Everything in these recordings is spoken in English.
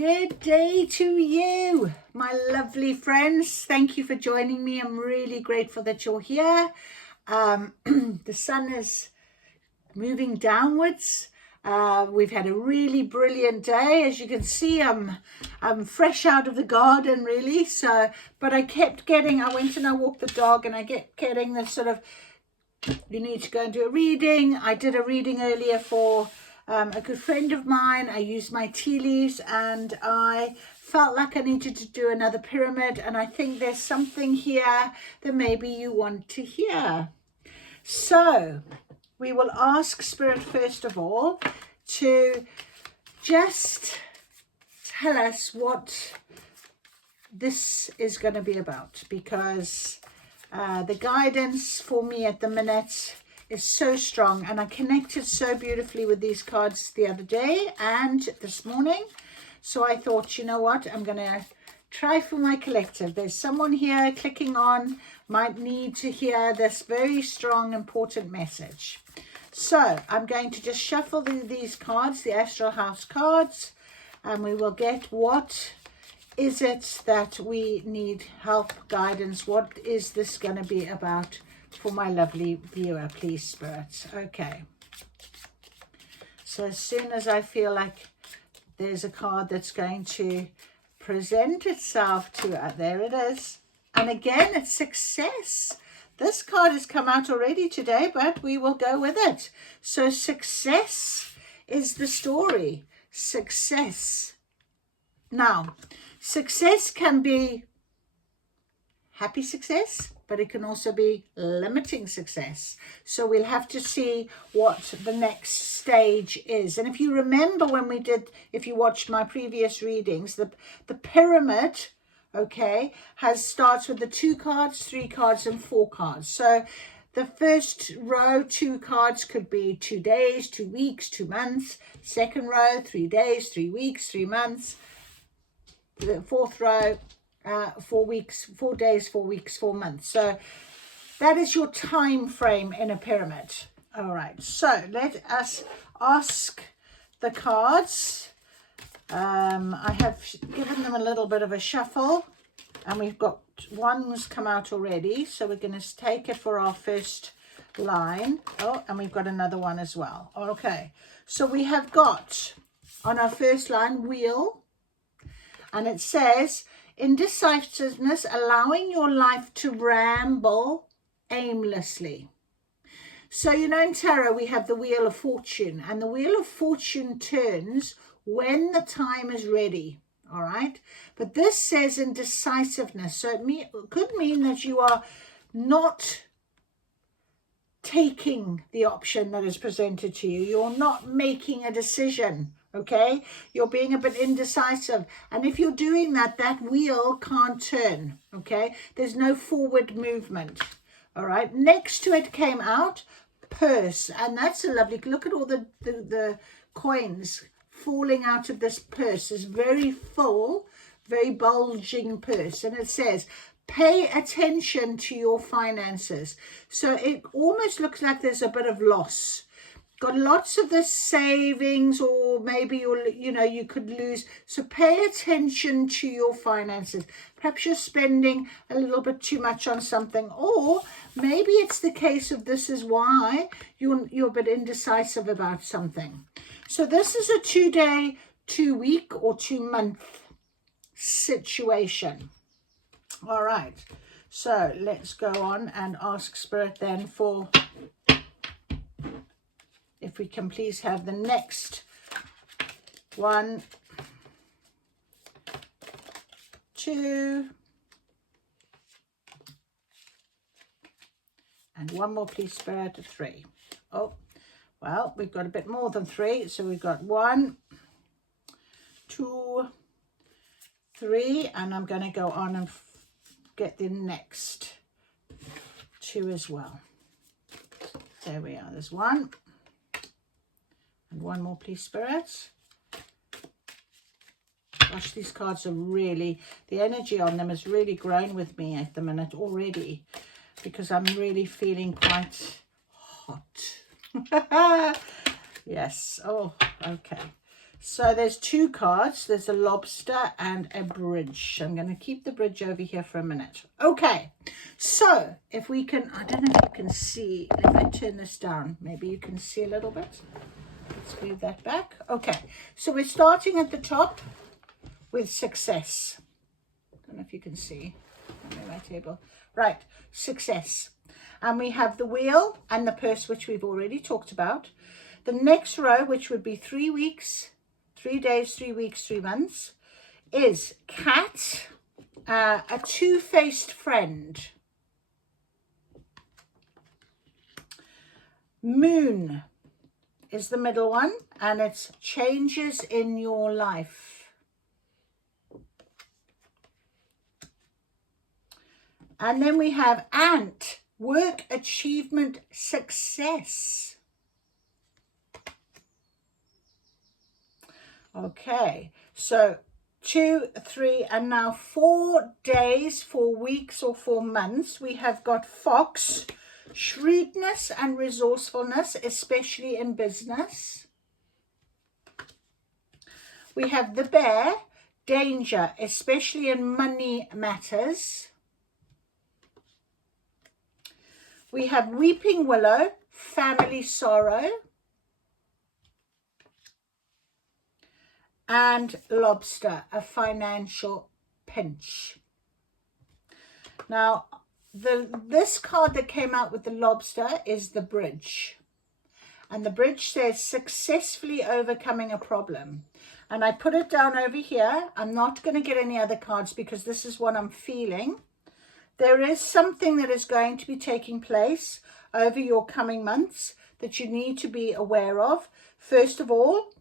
Good day to you, my lovely friends. Thank you for joining me. I'm really grateful that you're here. The sun is moving downwards. We've had a really brilliant day. As you can see, I'm fresh out of the garden, really. But I kept getting, I went and I walked the dog, and I kept getting this sort of, you need to go and do a reading. I did a reading earlier for a good friend of mine. I used my tea leaves, and I felt like I needed to do another pyramid, and I think there's something here that maybe you want to hear. So we will ask Spirit first of all to just tell us what this is going to be about, because the guidance for me at the minute is so strong, and I connected so beautifully with these cards the other day and this morning. So I thought, you know what, I'm going to try for my collective. There's someone here clicking on, might need to hear this very strong, important message. So I'm going to just shuffle these cards, the Astral House cards, and we will get what is it that we need help, guidance. What is this going to be about for my lovely viewer, please, Spirit? Okay. So as soon as I feel like there's a card that's going to present itself to there it is. And again, it's success. This card has come out already today, but we will go with it. So success is the story. Success. Now, success can be happy success, but it can also be limiting success. So we'll have to see what the next stage is. And if you remember when we did, if you watched my previous readings, the pyramid, okay, starts with the 2 cards, 3 cards, and 4 cards. So the first row, 2 cards could be 2 days, 2 weeks, 2 months. Second row, 3 days, 3 weeks, 3 months. The fourth row, 4 weeks, 4 days, 4 weeks, 4 months. So that is your time frame in a pyramid. All right, so let us ask the cards. I have given them a little bit of a shuffle, and we've got one's come out already, so we're going to take it for our first line. Oh, and we've got another one as well. Okay, so we have got on our first line, wheel. And it says, indecisiveness, allowing your life to ramble aimlessly. So, you know, in tarot, we have the Wheel of Fortune, and the Wheel of Fortune turns when the time is ready. All right. But this says indecisiveness. So it could mean that you are not taking the option that is presented to you. You're not making a decision. Okay, you're being a bit indecisive, and if you're doing that, that wheel can't turn. Okay, there's no forward movement. All right, next to it came out purse, and that's a lovely look at all the coins falling out of this purse. It's very full, very bulging purse, and it says pay attention to your finances. So it almost looks like there's a bit of loss. Got lots of the savings, or maybe you could lose. So pay attention to your finances. Perhaps you're spending a little bit too much on something, or maybe it's the case of this is why you're a bit indecisive about something. So this is a 2-day, 2-week, or 2-month situation. All right. So let's go on and ask Spirit then for, if we can please have the next 1, 2, and one more, please, Spirit, 3. Oh, well, we've got a bit more than 3, so we've got 1, 2, 3, and I'm going to go on and get the next 2 as well. There we are. There's 1. And one more, please, Spirit. Gosh, these cards are really, the energy on them has really grown with me at the minute already, because I'm really feeling quite hot. Yes. Oh, okay. So there's two cards. There's a lobster and a bridge. I'm going to keep the bridge over here for a minute. Okay, so if we can, I don't know if you can see, if I turn this down, maybe you can see a little bit. Let's move that back. Okay, so we're starting at the top with success. I don't know if you can see. I'm on my table. Right, success. And we have the wheel and the purse, which we've already talked about. The next row, which would be 3 weeks, 3 days, 3 weeks, 3 months, is cat, a two-faced friend. Moon is the middle one, and it's changes in your life. And then we have ant, work, achievement, success. Okay, so 2, 3, and now 4 days, 4 weeks, or 4 months. We have got fox, shrewdness and resourcefulness, especially in business. We have the bear, danger, especially in money matters. We have weeping willow, family sorrow. And lobster, a financial pinch. Now, this card that came out with the lobster is the bridge. And the bridge says successfully overcoming a problem. And I put it down over here. I'm not going to get any other cards because this is what I'm feeling. There is something that is going to be taking place over your coming months that you need to be aware of. First of all,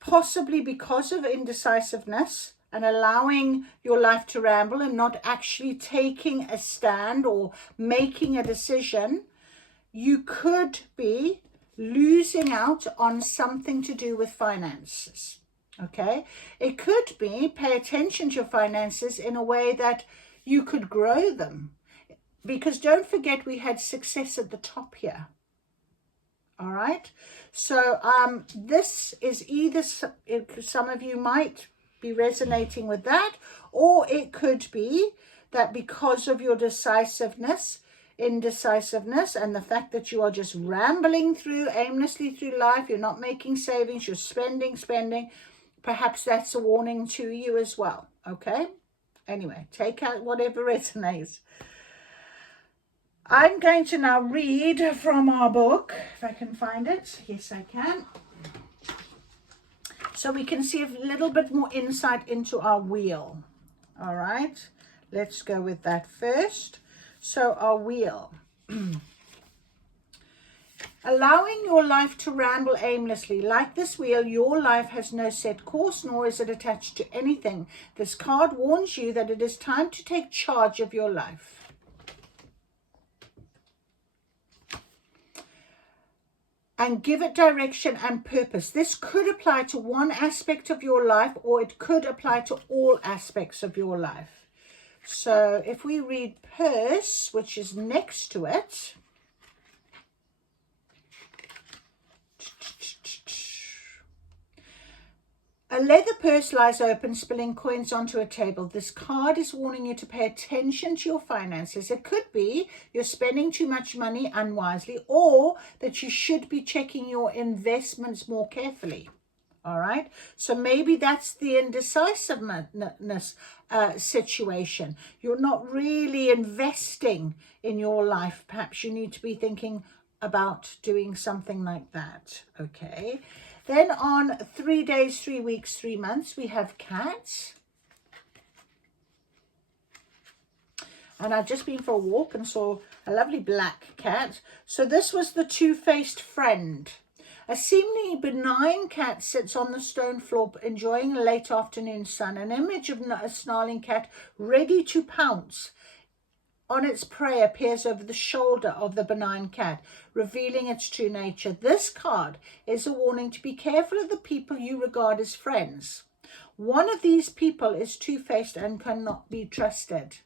possibly because of indecisiveness and allowing your life to ramble and not actually taking a stand or making a decision, you could be losing out on something to do with finances. Okay, it could be pay attention to your finances in a way that you could grow them, because don't forget we had success at the top here. All right, so this is either, some of you might be resonating with that, or it could be that because of your indecisiveness, and the fact that you are just rambling through aimlessly through life, you're not making savings, you're spending, perhaps that's a warning to you as well. Okay, anyway, take out whatever resonates. I'm going to now read from our book, if I can find it. Yes, I can. So we can see a little bit more insight into our wheel. All right, let's go with that first. So our wheel. Allowing your life to ramble aimlessly. Like this wheel, your life has no set course, nor is it attached to anything. This card warns you that it is time to take charge of your life. And give it direction and purpose. This could apply to one aspect of your life, or it could apply to all aspects of your life. So if we read purse, which is next to it, a leather purse lies open, spilling coins onto a table. This card is warning you to pay attention to your finances. It could be you're spending too much money unwisely, or that you should be checking your investments more carefully. All right, so maybe that's the indecisiveness situation. You're not really investing in your life. Perhaps you need to be thinking about doing something like that. Okay. Then on 3 days, 3 weeks, 3 months, we have cats. And I've just been for a walk and saw a lovely black cat. So this was the two-faced friend. A seemingly benign cat sits on the stone floor enjoying a late afternoon sun. An image of a snarling cat ready to pounce on its prey appears over the shoulder of the benign cat, revealing its true nature. This card is a warning to be careful of the people you regard as friends. One of these people is two-faced and cannot be trusted.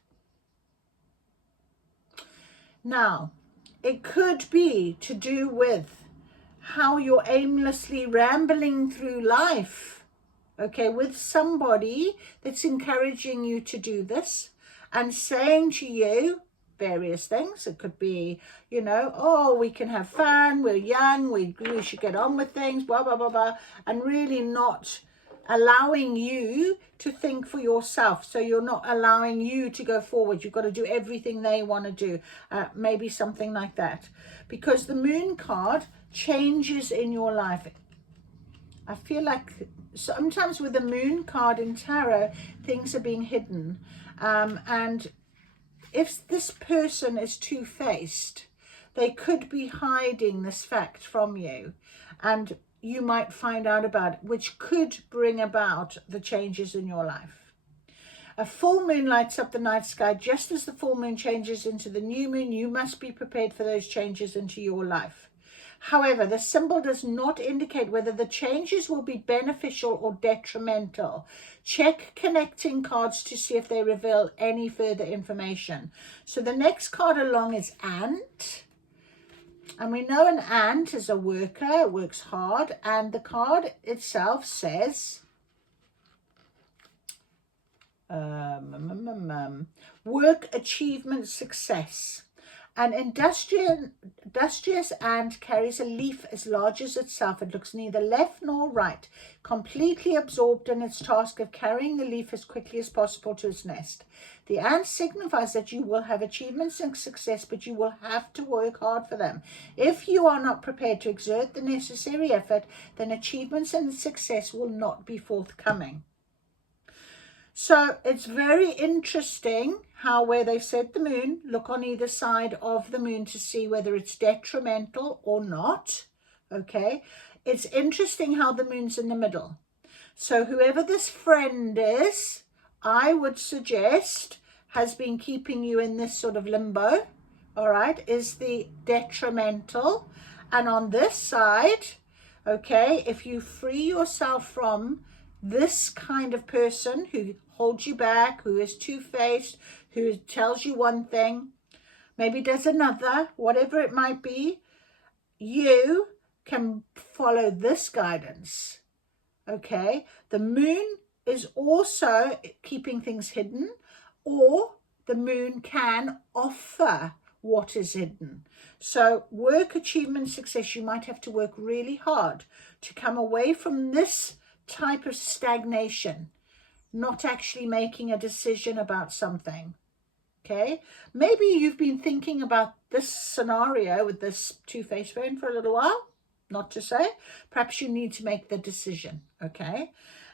Now, it could be to do with how you're aimlessly rambling through life, okay, with somebody that's encouraging you to do this and saying to you various things. It could be, you know, oh, we can have fun, we're young, we should get on with things, blah, blah, blah, blah, and really not allowing you to think for yourself. So you're not allowing you to go forward. You've got to do everything they want to do. Maybe something like that. Because the moon card changes in your life. I feel like sometimes with the moon card in tarot, things are being hidden. And if this person is two-faced, they could be hiding this fact from you. And you might find out about it, which could bring about the changes in your life. A full moon lights up the night sky. Just as the full moon changes into the new moon, you must be prepared for those changes into your life. However, the symbol does not indicate whether the changes will be beneficial or detrimental. Check connecting cards to see if they reveal any further information. So the next card along is Ant. And we know an ant is a worker, works hard, and the card itself says work, achievement, success. An industrious ant carries a leaf as large as itself. It looks neither left nor right, completely absorbed in its task of carrying the leaf as quickly as possible to its nest. The ant signifies that you will have achievements and success, but you will have to work hard for them. If you are not prepared to exert the necessary effort, then achievements and success will not be forthcoming. So it's very interesting how where they said the moon, look on either side of the moon to see whether it's detrimental or not. Okay, it's interesting how the moon's in the middle. So whoever this friend is, I would suggest has been keeping you in this sort of limbo, all right, is the detrimental. And on this side, okay, if you free yourself from this kind of person who holds you back, who is two-faced, who tells you one thing, maybe does another, whatever it might be, you can follow this guidance. Okay, the moon is also keeping things hidden, or the moon can offer what is hidden. So work, achievement, success, you might have to work really hard to come away from this type of stagnation, not actually making a decision about something. Okay, maybe you've been thinking about this scenario with this two-faced friend for a little while, not to say, perhaps you need to make the decision, okay?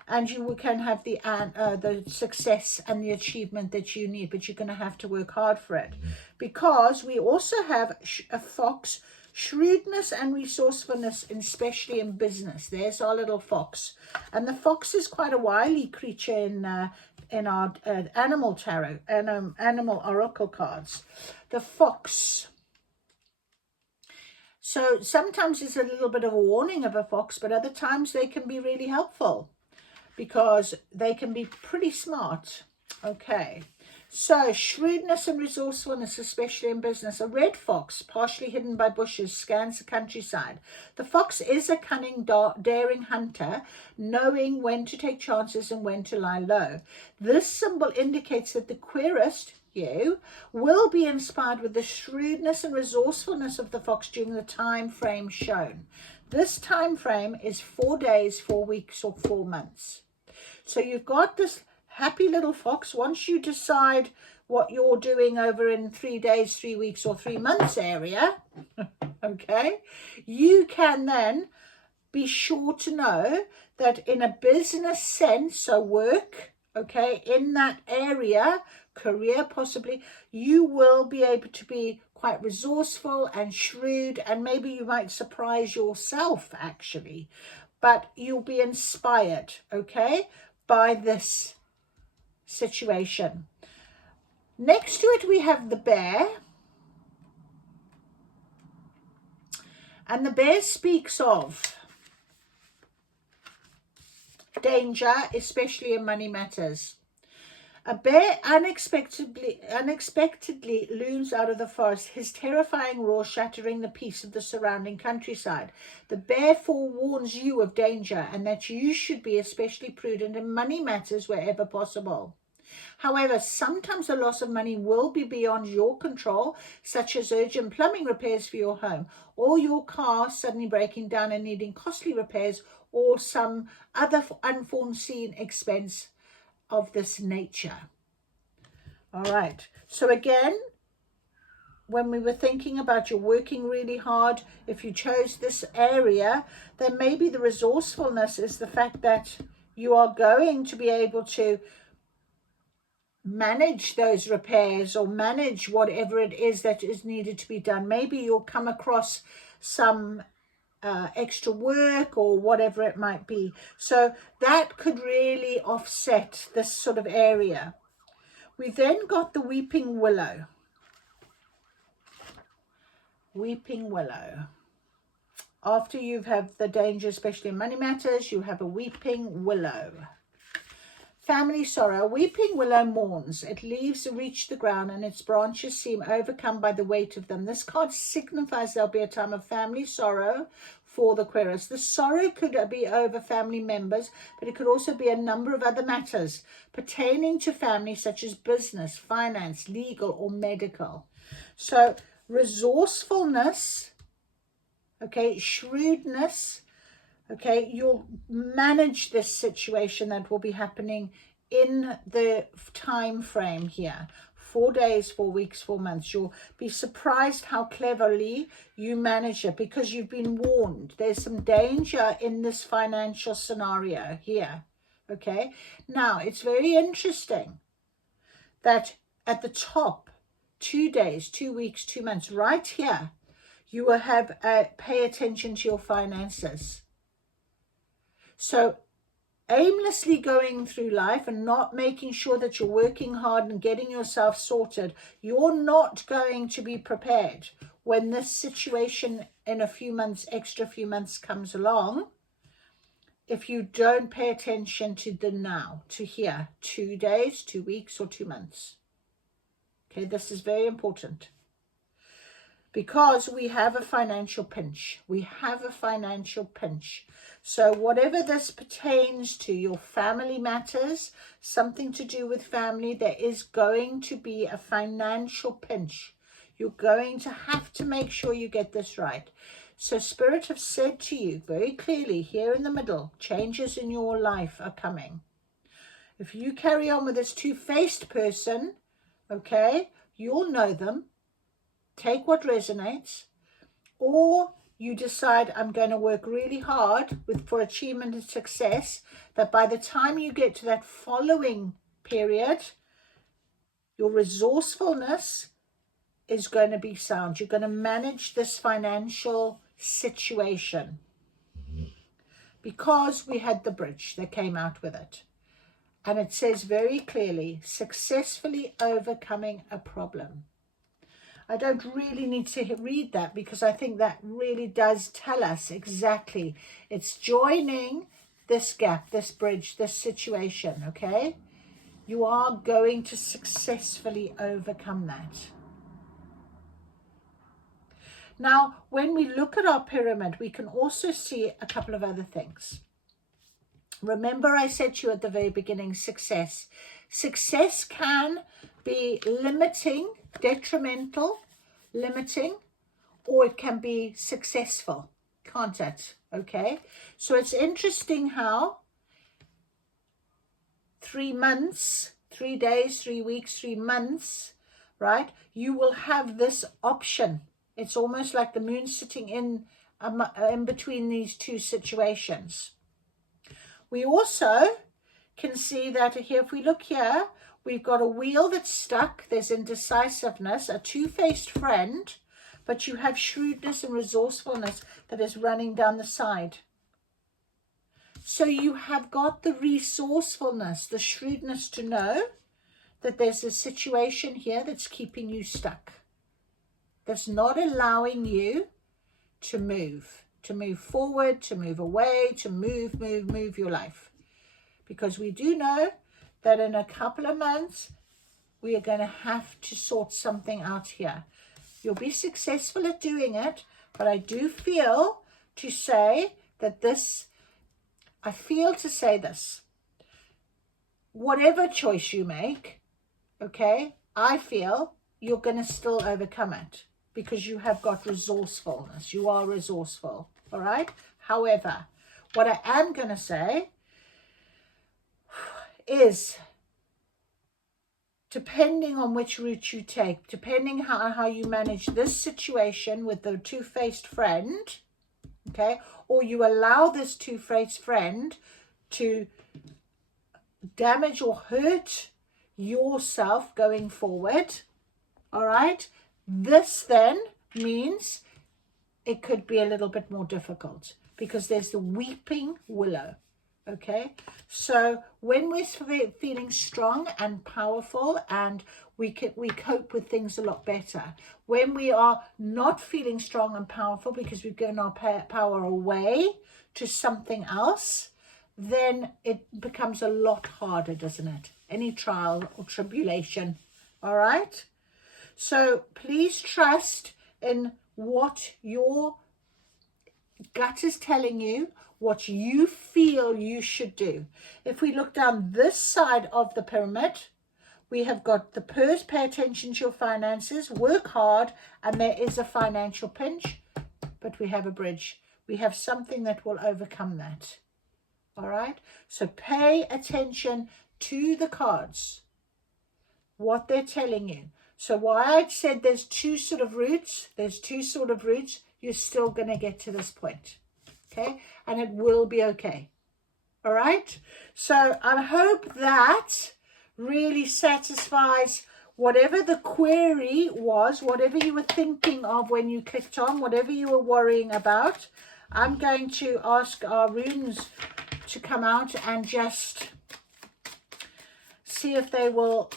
And you can have the success and the achievement that you need, but you're going to have to work hard for it. Because we also have a fox, shrewdness and resourcefulness, especially in business. There's our little fox. And the fox is quite a wily creature in our animal tarot and animal oracle cards. The fox. So sometimes it's a little bit of a warning of a fox, but other times they can be really helpful because they can be pretty smart. Okay, so shrewdness and resourcefulness, especially in business. A red fox, partially hidden by bushes, scans the countryside. The fox is a cunning, daring hunter, knowing when to take chances and when to lie low. This symbol indicates that the querist, you, will be inspired with the shrewdness and resourcefulness of the fox during the time frame shown. This time frame is 4 days, 4 weeks, or 4 months. So you've got this happy little fox. Once you decide what you're doing over in 3 days, 3 weeks, or 3 months area, okay, you can then be sure to know that in a business sense, so work, okay, in that area, career possibly, you will be able to be quite resourceful and shrewd, and maybe you might surprise yourself actually, but you'll be inspired, okay, by this situation. Next to it we have the bear, and the bear speaks of danger, especially in money matters. A bear unexpectedly looms out of the forest, his terrifying roar shattering the peace of the surrounding countryside. The bear forewarns you of danger and that you should be especially prudent in money matters wherever possible. However, sometimes the loss of money will be beyond your control, such as urgent plumbing repairs for your home, or your car suddenly breaking down and needing costly repairs, or some other unforeseen expense of this nature. All right, so again, when we were thinking about you working really hard, if you chose this area, then maybe the resourcefulness is the fact that you are going to be able to manage those repairs or manage whatever it is that is needed to be done. Maybe you'll come across some extra work or whatever it might be. So that could really offset this sort of area. We then got the weeping willow. Weeping willow. After you've had the danger, especially in money matters, you have a weeping willow. Family sorrow. Weeping willow mourns. Its leaves reach the ground and its branches seem overcome by the weight of them. This card signifies there'll be a time of family sorrow for the Aquarius. The sorrow could be over family members, but it could also be a number of other matters pertaining to family, such as business, finance, legal, or medical. So resourcefulness, okay, shrewdness, okay, you'll manage this situation that will be happening in the time frame here. 4 days, 4 weeks, 4 months. You'll be surprised how cleverly you manage it because you've been warned. There's some danger in this financial scenario here. Okay, now it's very interesting that at the top, 2 days, 2 weeks, 2 months, right here, you will have pay attention to your finances. So aimlessly going through life and not making sure that you're working hard and getting yourself sorted, you're not going to be prepared when this situation in a few months, extra few months comes along, if you don't pay attention to the now, to here, 2 days, 2 weeks, or 2 months. Okay, this is very important. Because we have a financial pinch. We have a financial pinch. So whatever this pertains to, your family matters, something to do with family, there is going to be a financial pinch. You're going to have to make sure you get this right. So Spirit have said to you very clearly here in the middle, changes in your life are coming. If you carry on with this two-faced person, okay, you'll know them. Take what resonates, or you decide I'm going to work really hard for achievement and success, that by the time you get to that following period, your resourcefulness is going to be sound. You're going to manage this financial situation because we had the bridge that came out with it. And it says very clearly, successfully overcoming a problem. I don't really need to read that because I think that really does tell us exactly. It's joining this gap, this bridge, this situation, okay? You are going to successfully overcome that. Now, when we look at our pyramid, we can also see a couple of other things. Remember I said to you at the very beginning, success. Success can be limiting, detrimental, limiting, or it can be successful, can't it? Okay, so it's interesting how 3 months, 3 days, 3 weeks, 3 months, right? You will have this option. It's almost like the moon sitting in between these two situations. We also can see that here, if we look here, we've got a wheel that's stuck. There's indecisiveness, a two-faced friend, but you have shrewdness and resourcefulness that is running down the side. So you have got the resourcefulness, the shrewdness to know that there's a situation here that's keeping you stuck, that's not allowing you to move forward, to move away, to move your life. Because we do know that in a couple of months, we are going to have to sort something out here. You'll be successful at doing it, but I do feel to say that this, I feel to say this, whatever choice you make, okay, I feel you're going to still overcome it because you have got resourcefulness. You are resourceful, all right? However, what I am going to say is, depending on which route you take, depending on how you manage this situation with the two-faced friend, okay, or you allow this two-faced friend to damage or hurt yourself going forward, all right, this then means it could be a little bit more difficult because there's the weeping willow. Okay, so when we're feeling strong and powerful and we cope with things a lot better. When we are not feeling strong and powerful because we've given our power away to something else, then it becomes a lot harder, doesn't it? Any trial or tribulation, all right? So please trust in what your gut is telling you, what you feel you should do. If we look down this side of the pyramid, we have got the purse, pay attention to your finances, work hard, and there is a financial pinch, but we have a bridge. We have something that will overcome that. All right? So pay attention to the cards, what they're telling you. So why I said there's two sort of routes, you're still going to get to this point. Okay, and it will be okay. All right, so I hope that really satisfies whatever the query was, whatever you were thinking of when you clicked on, whatever you were worrying about. I'm going to ask our runes to come out and just see if they will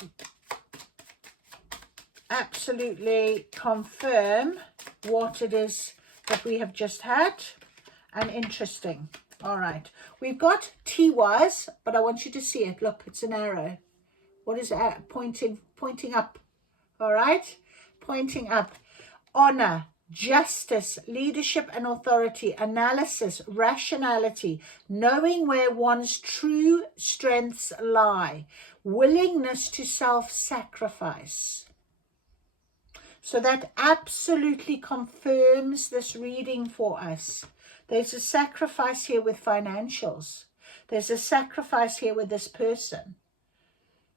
absolutely confirm what it is that we have just had. And interesting. All right, we've got T-wise, but I want you to see it. Look, it's an arrow. What is that? Pointing up. All right, pointing up. Honor, justice, leadership and authority, analysis, rationality, knowing where one's true strengths lie, willingness to self-sacrifice. So that absolutely confirms this reading for us. There's a sacrifice here with financials. There's a sacrifice here with this person.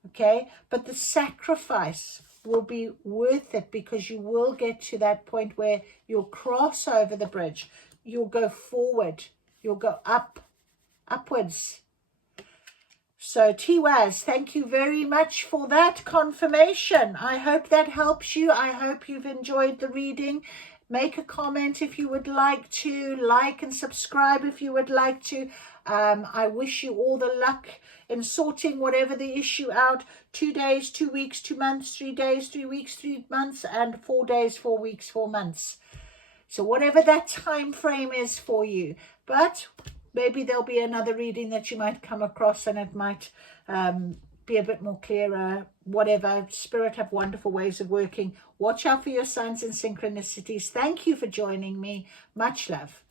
Okay? But the sacrifice will be worth it because you will get to that point where you'll cross over the bridge. You'll go forward. You'll go upwards. So T-Waz, thank you very much for that confirmation. I hope that helps you. I hope you've enjoyed the reading. Make a comment if you would like to, like and subscribe if you would like to. I wish you all the luck in sorting whatever the issue out. 2 days, 2 weeks, 2 months, 3 days, 3 weeks, 3 months, and 4 days, 4 weeks, 4 months. So whatever that time frame is for you. But maybe there'll be another reading that you might come across and it might be a bit more clearer. Whatever. Spirit have wonderful ways of working. Watch out for your signs and synchronicities. Thank you for joining me. Much love.